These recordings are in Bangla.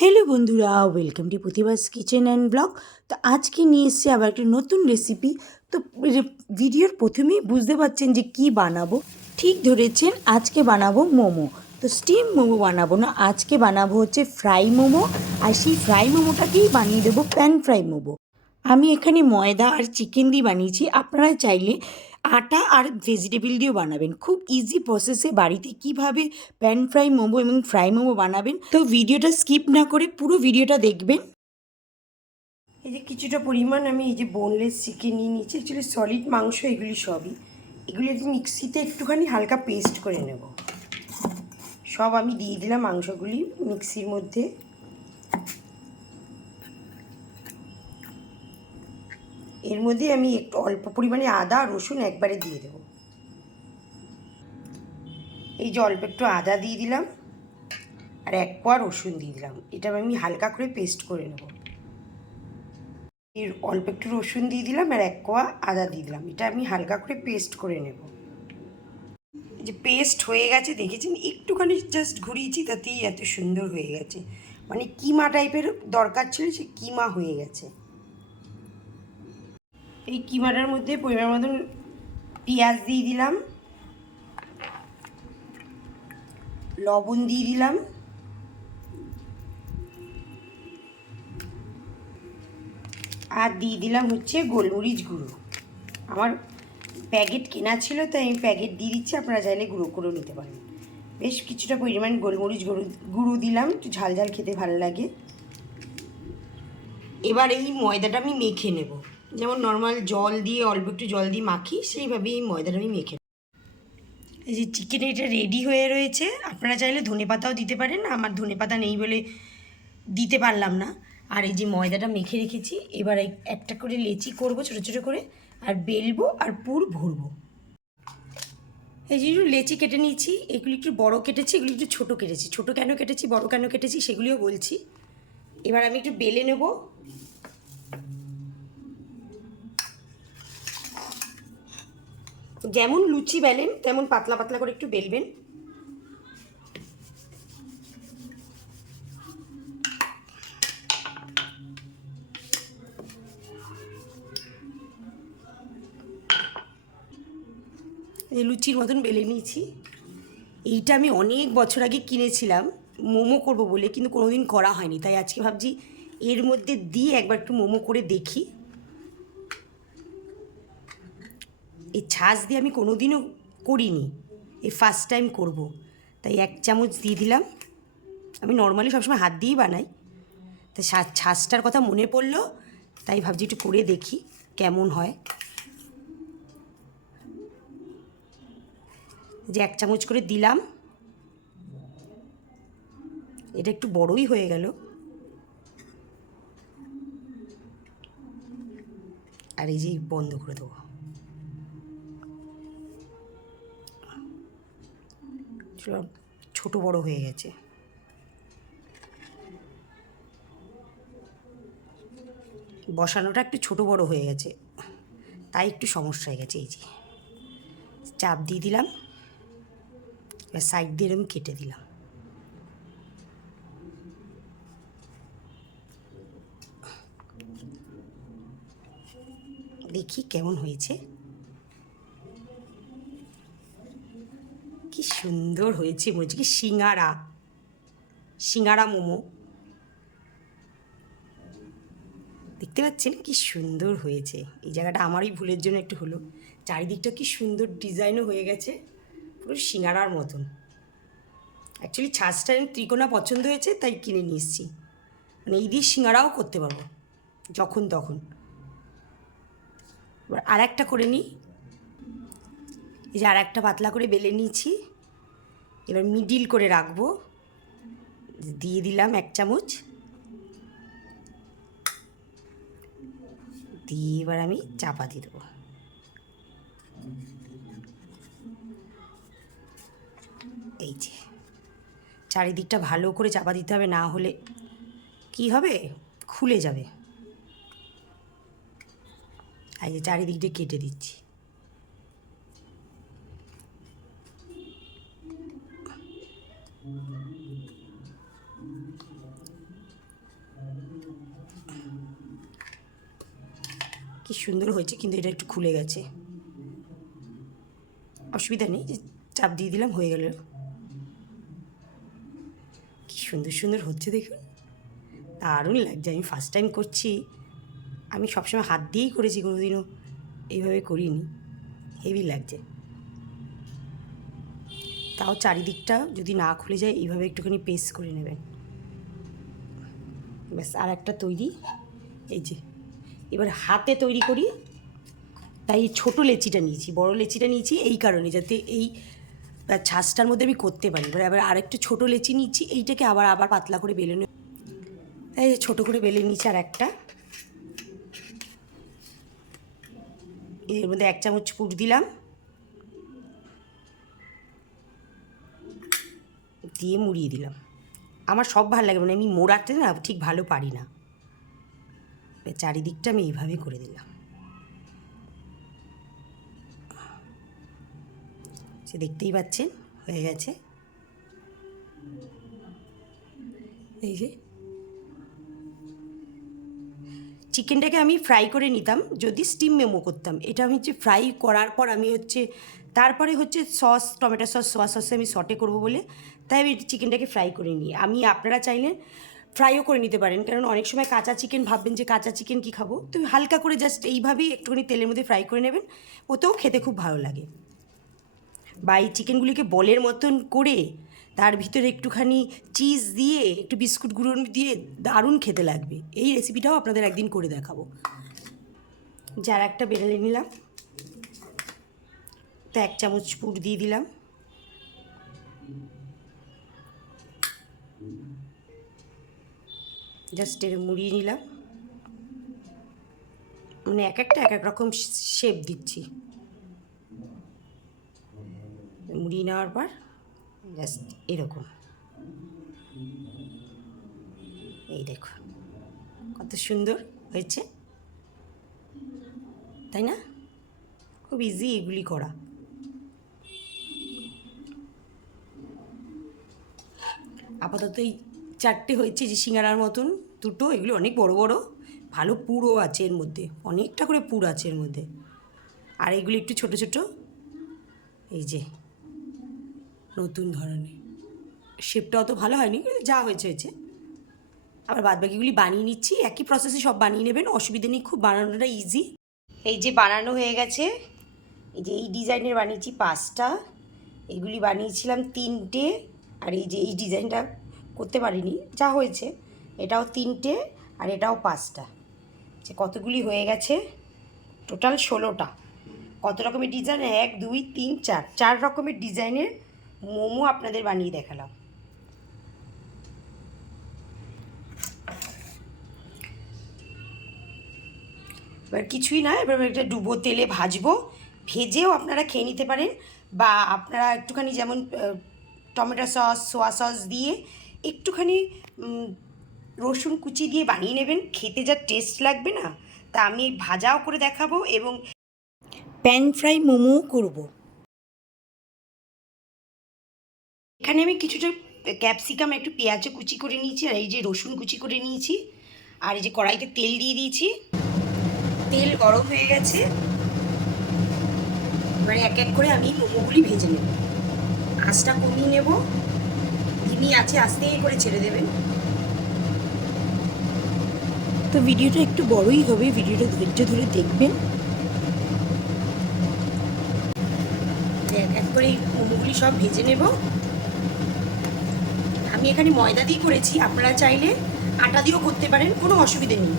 হ্যালো বন্ধুরা welcome to Pratibhas kitchen and blog তো আজকে নিয়ে এসেছি আবার একটা নতুন রেসিপি তো ভিডিওর প্রথমেই বুঝতে পারছেন যে কি বানাবো। ঠিক ধরেছেন আজকে বানাবো মোমো। তো স্টিম মোমো বানাবো না, আজকে বানাবো হচ্ছে ফ্রাই মোমো। আর সেই ফ্রাই মোমোটাকেই বানিয়ে দেবো প্যান ফ্রাই মোমো। আমি এখানে ময়দা আর চিকেন দিয়ে বানিয়েছি। আপনারা চাইলে আটা আর ভেজিটেবল দিয়েও বানাবেন। খুব ইজি প্রসেসে বাড়িতে কীভাবে প্যান ফ্রাই মোমো এবং ফ্রাই মোমো বানাবেন। তো ভিডিওটা স্কিপ না করে পুরো ভিডিওটা দেখবেন। এই যে কিছুটা পরিমাণ আমি এই যে বোনলেস চিকেন নিয়ে নিয়েছি। অ্যাকচুয়ালি সলিড মাংস এগুলি সবই। এগুলি মিক্সিতে একটুখানি হালকা পেস্ট করে নেব। সব আমি দিয়ে দিলাম মাংসগুলি মিক্সির মধ্যে। এর মধ্যে আমি একটু অল্প পরিমাণে আদা, রসুন একবারে দিয়ে দেব। এই যে অল্প একটু আদা দিয়ে দিলাম আর এক কোয়া রসুন দিয়ে দিলাম। এটা আমি হালকা করে পেস্ট করে নেব। এর অল্প একটু রসুন দিয়ে দিলাম আর এক কোয়া আদা দিয়ে দিলাম। এটা আমি হালকা করে পেস্ট করে নেব। যে পেস্ট হয়ে গেছে, দেখেছেন? একটুখানি জাস্ট ঘুরিয়েছি, তাতেই এত সুন্দর হয়ে গেছে। মানে কিমা টাইপের দরকার ছিল, সে কিমা হয়ে গেছে। এই কিমাটার মধ্যে পরিমাণ মতন পেঁয়াজ দিয়ে দিলাম। লবণ দিয়ে দিলাম। আর দিয়ে দিলাম হচ্ছে গোলমরিচ গুঁড়ো। আমার প্যাকেট কেনা ছিল, তাই আমি প্যাকেট দিয়ে দিচ্ছি, আপনারা চাইলে গুঁড়ো করেও নিতে পারেন। বেশ কিছুটা পরিমাণ গোলমরিচ গুঁড়ো গুঁড়ো দিলাম, একটু ঝাল ঝাল খেতে ভালো লাগে। এবার এই ময়দাটা আমি মেখে নেব। যেমন নর্মাল জল দিয়ে, অল্প একটু জল দিয়ে মাখি, সেইভাবেই ময়দাটা আমি মেখে। এই যে চিকেন এটা রেডি হয়ে রয়েছে। আপনারা চাইলে ধনে পাতাও দিতে পারেন। আমার ধনে পাতা নেই বলে দিতে পারলাম না। আর এই যে ময়দাটা মেখে রেখেছি, এবার একটা করে লেচি করব ছোটো ছোটো করে, আর বেলবো আর পুর ভরবো। এই যে লেচি কেটে নিয়েছি, এগুলি একটু বড় কেটেছি, এগুলি একটু ছোটো কেটেছি। ছোটো কেন কেটেছি, বড় কেন কেটেছি, সেগুলিও বলছি। এবার আমি একটু বেলে নেব। যেমন লুচি বেলেন, তেমন পাতলা পাতলা করে একটু বেলবেন। লুচির মতন বেলে নিয়েছি। এইটা আমি অনেক বছর আগে কিনেছিলাম, মোমো করব বলে, কিন্তু কোনোদিন করা হয়নি। তাই আজকে ভাবছি এর মধ্যে দিয়ে একবার একটু মোমো করে দেখি। এই ছাঁচ দিয়ে আমি কোনোদিনও করিনি। এই ফার্স্ট টাইম করব। তাই এক চামচ দিয়ে দিলাম। আমি নর্মালি সবসময় হাত দিয়েই বানাই। তাই ছাঁচটার কথা মনে পড়ল, তাই ভাবছি একটু করে দেখি কেমন হয়। যে এক চামচ করে দিলাম। এটা একটু বড়ই হয়ে গেল। আর এই যে বন্ধ করে দেবো। চলো, ছোট বড় হয়ে গেছে। বসানোটা একটু ছোট বড় হয়ে গেছে। তাই একটু সমস্যা হয়ে গেছে এই যে। চাপ দিয়ে দিলাম সাইড দিয়ে এরকম কেটে দিলাম। দেখি কেমন হয়েছে। সুন্দর হয়েছে মনে হচ্ছে কি সিঙ্গারা। সিঙ্গারা মোমো। দেখতে পাচ্ছেন কি সুন্দর হয়েছে। এই জায়গাটা আমারই ভুলের জন্য একটু হলো। চারিদিকটা কি সুন্দর ডিজাইনও হয়ে গেছে। পুরো সিঙ্গারার মতন। অ্যাকচুয়ালি ছাঁচটা ত্রিকোণা পছন্দ হয়েছে, তাই কিনে নিয়ে এসেছি। মানে এই দিয়ে সিঙ্গারাও করতে পারব। যখন তখন। এবার আর একটা করে নিই। এই যে আর একটা পাতলা করে বেলে নিয়েছি। এবার মিডিল করে রাখব। দিয়ে দিলাম এক চামচ। দিয়ে এবার আমি চাপা দিয়ে দেবো। এই যে, চারিদিকটা ভালো করে চাপা দিতে হবে, না হলে কি হবে? খুলে যাবে। এই যে, চারিদিকটা কেটে দিচ্ছি। কি সুন্দর হয়েছে, কিন্তু এটা একটু খুলে গেছে। অসুবিধা নেই চাপ দিয়ে দিলাম, হয়ে গেল। কি সুন্দর সুন্দর হচ্ছে দেখুন। দারুণ লাগছে, আমি ফার্স্ট টাইম করছি। আমি সবসময় হাত দিয়েই করেছি কোনোদিনও, এইভাবে করিনি। হেভি লাগছে। তাও চারিদিকটা যদি না খুলে যায়, এইভাবে একটুখানি পেস্ট করে নেবেন। ব্যাস আর একটা তৈরি। এই যে এবার হাতে তৈরি করি। তাই এই ছোটো লেচিটা নিয়েছি, বড় লেচিটা নিয়েছি এই কারণে, যাতে এই ছাঁচটার মধ্যে আমি করতে পারি। এবার আবার আরেকটু ছোটো লেচি নিচ্ছি, এইটাকে আবার আবার পাতলা করে বেলে এই ছোটো করে বেলে নিচ্ছি আর একটা। এর মধ্যে এক চামচ পুর দিলাম। দিয়ে মুড়িয়ে দিলাম। আমার সব ভালো লাগে মানে আমি মোড়াতে না ঠিক ভালো পারি না। এবার চারিদিকটা আমি এইভাবে করে দিলাম। সে দেখতেই পাচ্ছেন, হয়ে গেছে। এই যে। চিকেনটাকে আমি ফ্রাই করে নিতাম, যদি স্টিম মেমো করতাম। এটা আমি হচ্ছে ফ্রাই করার পর আমি হচ্ছে, তারপরে হচ্ছে সস, টমেটো সস, সোয়া সসে আমি সটে করব বলে, তাই আমি চিকেনটাকে ফ্রাই করে নিই। আমি, আপনারা চাইলে ফ্রাইও করে নিতে পারেন। কারণ অনেক সময় কাঁচা চিকেন ভাববেন যে কাঁচা চিকেন কী খাব? তো হালকা করে জাস্ট এইভাবেই একটুখানি তেলের মধ্যে ফ্রাই করে নেবেন। ওতেও খেতে খুব ভালো লাগে। বা এই চিকেনগুলিকে বলের মতন করে তার ভিতরে একটুখানি চিজ দিয়ে, একটু বিস্কুট গুঁড়ো দিয়ে দারুণ খেতে লাগবে। এই রেসিপিটাও আপনাদের একদিন করে দেখাবো। যার একটা বেরেলে নিলাম। তো এক চামচ পুর দিয়ে দিলাম। জাস্ট এর মুড়িয়ে নিলাম। মানে এক একটা, এক এক রকম শেপ দিচ্ছি। মুড়িয়ে নেওয়ার পর জাস্ট এরকম। এই দেখো, কত সুন্দর হয়েছে। তাই না? খুব ইজি এগুলি করা। আপাতত এই চারটে হয়েছে যে সিঙ্গারার মতন, দুটো, এগুলো অনেক বড় বড়, ভালো পুরও আছে এর মধ্যে, অনেকটা করে পুর আছে এর মধ্যে। আর এগুলি একটু ছোট ছোট, এই যে, নতুন ধরনের। শেপটা অত ভালো হয়নি যা হয়েছে হয়েছে। আবার বাদ বাকিগুলি বানিয়ে নিচ্ছি, একই প্রসেসে সব বানিয়ে নেবেন, অসুবিধা নেই, খুব বানানোটা ইজি এই যে বানানো হয়ে গেছে, এই যে এই ডিজাইনের বানিয়েছি পাঁচটা, এগুলি বানিয়েছিলাম তিনটে, আর এই যে এই ডিজাইনটা করতে পারিনি, যা হয়েছে, এটাও তিনটে আর এটাও পাঁচটা। যে কতগুলি হয়ে গেছে? টোটাল ষোলোটা। কত রকমের ডিজাইন এক, দুই, তিন, চার। চার রকমের ডিজাইনের মোমো আপনাদের বানিয়ে দেখালাম। এবার কিছুই না, এবার একটা ডুবো তেলে ভাজবো। ভেজেও আপনারা খেয়ে নিতে পারেন বা আপনারা একটুখানি যেমন টমেটো সস সোয়া সস দিয়ে একটুখানি রসুন কুচি দিয়ে বানিয়ে নেবেন। খেতে যা টেস্ট লাগবে না, তা আমি ভাজাও করে দেখাবো এবং প্যান ফ্রাই মোমোও করব। এখানে আমি কিছুটা ক্যাপসিকাম একটু পেঁয়াজও কুচি করে নিয়েছি, আর এই যে রসুন কুচি করে নিয়েছি, আর এই যে কড়াইতে তেল দিয়ে দিয়েছি। তেল গরম হয়ে গেছে। এবারে এক এক করে আমি মোমোগুলি ভেজে নেব। আঁচটা কমিয়ে নেব। ধিমি আছে আস্তে করে ছেড়ে দেবেন তো ভিডিওটা একটু বড়ই হবে ভিডিওটা ধৈর্য ধরে দেখবেন। এক এক করে মোমোগুলি সব ভেজে নেব। আমি এখানে ময়দা দিয়ে করেছি আপনারা চাইলে আটা দিয়েও করতে পারেন কোনো অসুবিধে নেই।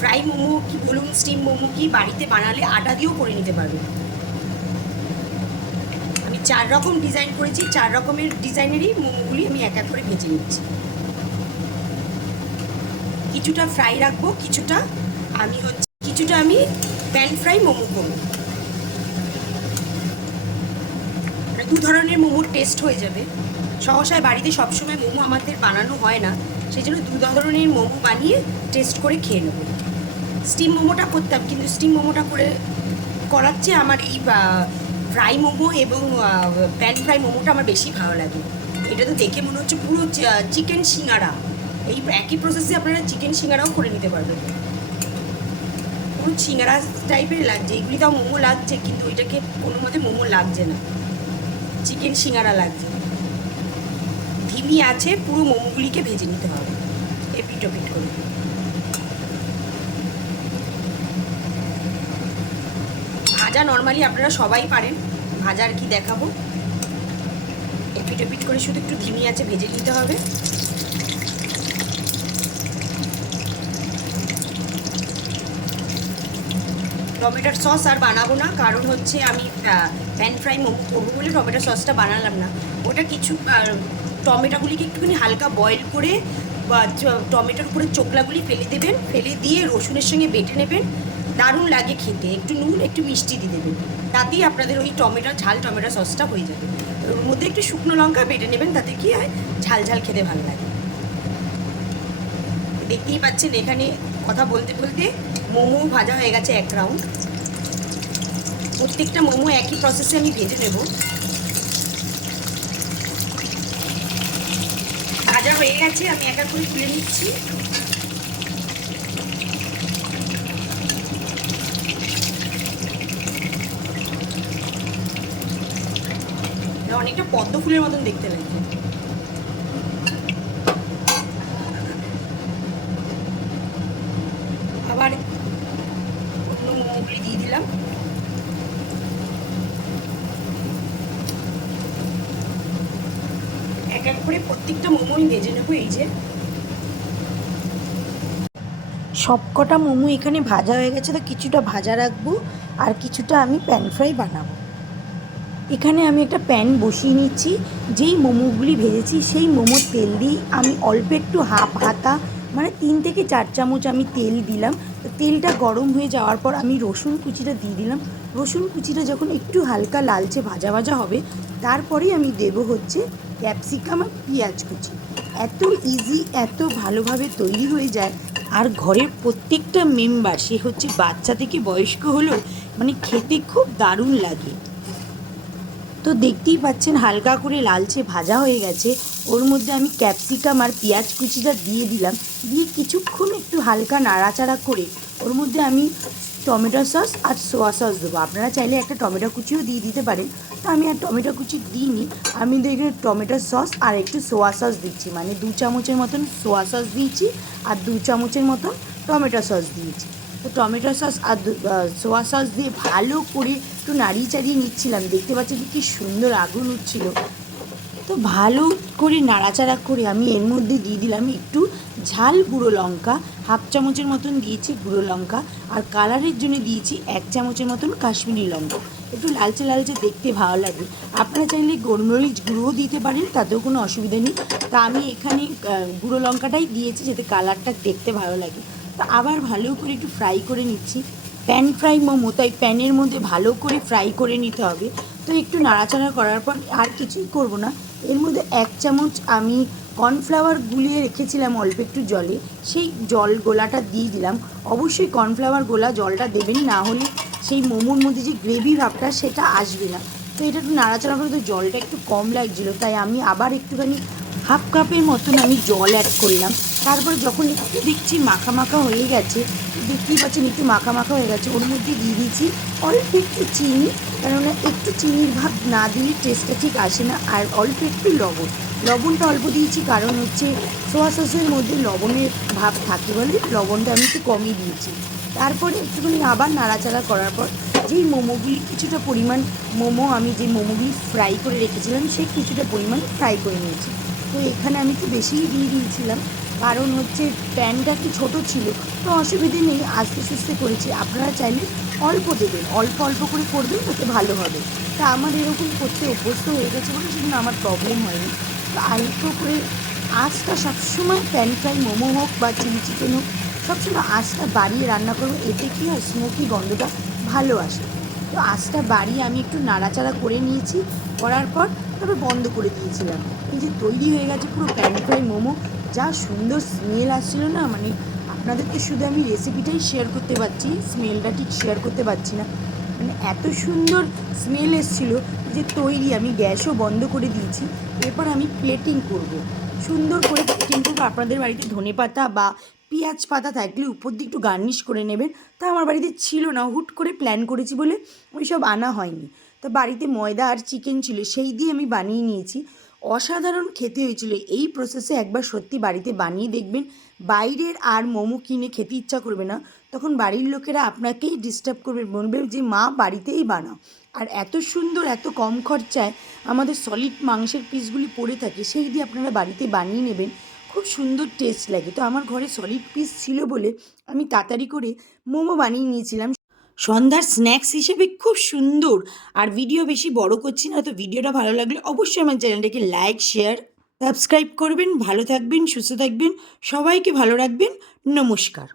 ফ্রাই মোমো কি বলুন স্টিম মোমো কি বাড়িতে বানালে আটা দিয়েও করে নিতে পারবেন। চার রকম ডিজাইন করেছি, চার রকমের ডিজাইনেরই মোমোগুলি আমি এক এক করে ভেজে নিচ্ছি। কিছুটা ফ্রাই রাখব, কিছুটা আমি হচ্ছে, কিছুটা আমি প্যান ফ্রাই মোমো করব। মানে দু ধরনের মোমোর টেস্ট হয়ে যাবে। সহসায় বাড়িতে সবসময় মোমো আমাদের বানানো হয় না সেই জন্য দু ধরনের মোমো বানিয়ে টেস্ট করে খেয়ে নেব। স্টিম মোমোটা করতাম, কিন্তু স্টিম মোমোটা করে করার চেয়ে আমার এই ফ্রাই মোমো এবং প্যান ফ্রাই মোমোটা আমার বেশি ভালো লাগে। এটা তো দেখে মনে হচ্ছে পুরো চিকেন সিঙ্গারা। এই একই প্রসেসে আপনারা চিকেন সিঙ্গারাও করে নিতে পারবেন। পুরো সিঙ্গারা টাইপের লাগছে, এগুলি তাও মোমো লাগছে, কিন্তু এটাকে কোনো মতে মোমো লাগছে না। চিকেন সিঙ্গারা লাগছে। ধিমি আছে, পুরো মোমোগুলিকে ভেজে নিতে হবে। এপিট ওপিট করে। ভাজা নর্মালি আপনারা সবাই পারেন। ভাজা আর কি দেখাবো। এপিট ওপিট করে শুধু একটু ধিমি আছে, ভেজে নিতে হবে। টমেটোর সস আর বানাবো না, কারণ হচ্ছে আমি প্যান ফ্রাই মোমো করব বলে টমেটো সসটা বানালাম না। ওটা কিছু টমেটোগুলিকে একটুখানি হালকা বয়েল করে বা টমেটোর উপরে চোকলাগুলি ফেলে দেবেন। ফেলে দিয়ে রসুনের সঙ্গে বেটে নেবেন। দারুণ লাগে খেতে। একটু নুন, একটু মিষ্টি দিয়ে দেবেন। তাতেই আপনাদের ওই টমেটো, ঝাল টমেটো সসটা হয়ে যাবে। ওর মধ্যে একটু শুকনো লঙ্কা বেটে নেবেন, তাতে কি হয়? ঝাল ঝাল খেতে ভালো লাগে। দেখতেই পাচ্ছেন এখানে কথা বলতে বলতে মোমো ভাজা হয়ে গেছে এক রাউন্ড প্রত্যেকটা মোমো একই প্রসেসে আমি ভেজে নেব। ভাজা হয়ে গেছে, আমি এক এক করে তুলে নিচ্ছি। অনেকটা পদ্ম ফুলের মতন দেখতে লাগছে। আবার অন্য মোমোগুলি দিয়ে দিলাম। এক এক করে প্রত্যেকটা মোমো আমি ভেজে নেব এই যে। সবকটা মোমো এখানে ভাজা হয়ে গেছে, তো কিছুটা ভাজা রাখব আর কিছুটা আমি প্যান ফ্রাই বানাবো। এখানে আমি একটা প্যান বসিয়ে নিচ্ছি। যেই মোমোগুলি ভেজেছি, সেই মোমোর তেল দিয়েই আমি অল্প একটু হাফ হাতা মানে তিন থেকে চার চামচ আমি তেল দিলাম। তেলটা গরম হয়ে যাওয়ার পর আমি রসুন কুচিটা দিয়ে দিলাম। রসুন কুচিটা যখন একটু হালকা লালচে ভাজা ভাজা হবে, তারপরেই আমি দেব হচ্ছে ক্যাপসিকাম আর পেঁয়াজ কুচি। এত ইজি এত ভালোভাবে তৈরি হয়ে যায়। আর ঘরের প্রত্যেকটা মেম্বার সে হচ্ছে বাচ্চা থেকে বয়স্ক হলেও মানে খেতে খুব দারুণ লাগে। তো দেখতেই পাচ্ছেন হালকা করে লালচে ভাজা হয়ে গেছে। ওর মধ্যে আমি ক্যাপসিকাম আর পেঁয়াজ কুচিটা দিয়ে দিলাম। দিয়ে কিছুক্ষণ একটু হালকা নাড়াচাড়া করে ওর মধ্যে আমি টমেটো সস আর সোয়া সস দেবো। আপনারা চাইলে একটা টমেটো কুচিও দিয়ে দিতে পারেন। তো আমি আর টমেটো কুচি দিইনি। আমি এখানে টমেটো সস আর একটু সোয়া সস দিচ্ছি। মানে দু চামচের মতন সোয়া সস দিয়েছি আর দু চামচের মতন টমেটো সস দিয়েছি। টমেটো সস আর সোয়া সস দিয়ে ভালো করে একটু নাড়িয়ে চাড়িয়ে নিচ্ছিলাম। দেখতে পাচ্ছি যে কী সুন্দর আগুন উঠছিল। তো ভালো করে নাড়াচাড়া করে আমি এর মধ্যে দিয়ে দিলাম একটু ঝাল গুঁড়ো লঙ্কা, হাফ চামচের মতন দিয়েছি গুঁড়ো লঙ্কা আর কালারের জন্য দিয়েছি এক চামচের মতন কাশ্মীরি লঙ্কা। একটু লালচে লালচে দেখতে ভালো লাগে আপনারা চাইলে গোলমরিচ গুঁড়োও দিতে পারেন, তাতেও কোনো অসুবিধা নেই। তা আমি এখানে গুঁড়ো লঙ্কাটাই দিয়েছি যাতে কালারটা দেখতে ভালো লাগে। তো আবার ভালো করে একটু ফ্রাই করে নিচ্ছি। প্যান ফ্রাই মোমো, তাই প্যানের মধ্যে ভালো করে ফ্রাই করে নিতে হবে। তো একটু নাড়াচাড়া করার পর আর কিছুই করব না। এর মধ্যে এক চামচ আমি কর্নফ্লাওয়ার গুলিয়ে রেখেছিলাম অল্প একটু জলে। সেই জল গোলাটা দিয়ে দিলাম। অবশ্যই কর্নফ্লাওয়ার গোলা জলটা দেবেন, না হলে সেই মোমোর মধ্যে যে গ্রেভি ভাবটা সেটা আসবে না। তো এটা একটু নাড়াচাড়া করে তো জলটা একটু কম লাগছিল, তাই আমি আবার একটুখানি হাফ কাপের মতন আমি জল অ্যাড করলাম। তারপরে যখন একটু দেখছি মাখা মাখা হয়ে গেছে, দেখতেই পাচ্ছেন একটু মাখা মাখা হয়ে গেছে, ওর মধ্যে দিয়ে দিয়েছি অল্প একটু চিনি, কেননা একটু চিনির ভাব না দিলে টেস্টটা ঠিক আসে না, আর অল্প একটু লবণ। লবণটা অল্প দিয়েছি কারণ হচ্ছে সোয়া সসের মধ্যে লবণের ভাব থাকে বলে লবণটা আমি একটু কমই দিয়েছি। তারপরে একটুখানি আবার নাড়াচাড়া করার পর যেই মোমোগুলি কিছুটা পরিমাণ মোমো আমি যে মোমোগুলি ফ্রাই করে রেখেছিলাম সেই কিছুটা পরিমাণ ফ্রাই করে নিয়েছি। তো এখানে আমি একটু বেশিই দিয়ে দিয়েছিলাম। কারণ হচ্ছে প্যানটা একটু ছোটো ছিল, তো অসুবিধে নেই, আস্তে সুস্তে করেছি। আপনারা চাইলে অল্প দেবেন, অল্প অল্প করে করবেন, তাতে ভালো হবে। তা আমার এরকম করতে অভ্যস্ত হয়ে গেছে বলে সেজন্য আমার প্রবলেম হয়নি। তো অল্প করে আঁচটা সবসময় প্যান ফ্রাই মোমো হোক বা চিলি চিকেন হোক, সবসময় আঁচটা বাড়িয়ে রান্না করব এতে কী হয় স্মোকি গন্ধটা ভালো আসে। তো আঁচটা বাড়িয়ে আমি একটু নাড়াচাড়া করে নিয়েছি, করার পর তারপর বন্ধ করে দিয়েছিলাম। এই যে তৈরি হয়ে গেছে পুরো প্যান ফ্রাই মোমো যা সুন্দর স্মেল আসছিল না মানে আপনাদেরকে শুধু আমি রেসিপিটাই শেয়ার করতে পারছি স্মেলটা ঠিক শেয়ার করতে পারছি না। মানে এত সুন্দর স্মেল এসেছিল যে তৈরি, আমি গ্যাসও বন্ধ করে দিয়েছি, এরপর আমি প্লেটিং করব। সুন্দর করে কিন্তু আপনাদের বাড়িতে ধনে পাতা বা পেঁয়াজ পাতা থাকলে উপর দিয়ে একটু গার্নিশ করে নেবেন। তা আমার বাড়িতে ছিল না, হুট করে প্ল্যান করেছি বলে ওই সব আনা হয়নি। তো বাড়িতে ময়দা আর চিকেন ছিল, সেই দিয়ে আমি বানিয়ে নিয়েছি। অসাধারণ খেতে হয়েছিল। এই প্রসেসে একবার সত্যি বাড়িতে বানিয়ে দেখবেন, বাইরের আর মোমো কিনে খেতে ইচ্ছা করবে না। তখন বাড়ির লোকেরা আপনাকেই ডিস্টার্ব করবে, বলবে যে, মা, বাড়িতেই বানাও। আর এত সুন্দর, এত কম খরচায় আমাদের সলিড মাংসের পিসগুলি পড়ে থাকে, সেই দিয়ে আপনারা বাড়িতে বানিয়ে নেবেন। খুব সুন্দর টেস্ট লাগে। তো আমার ঘরে সলিড পিস ছিল বলে আমি তাড়াতাড়ি করে মোমো বানিয়ে নিয়েছিলাম। সন্ধ্যার স্ন্যাক্স হিসেবে খুব সুন্দর। আর ভিডিও বেশি বড় করছি না তো ভিডিওটা ভালো লাগলে অবশ্যই আমার চ্যানেলটাকে লাইক শেয়ার সাবস্ক্রাইব করবেন। ভালো থাকবেন, সুস্থ থাকবেন। সবাইকে ভালো রাখবেন। নমস্কার।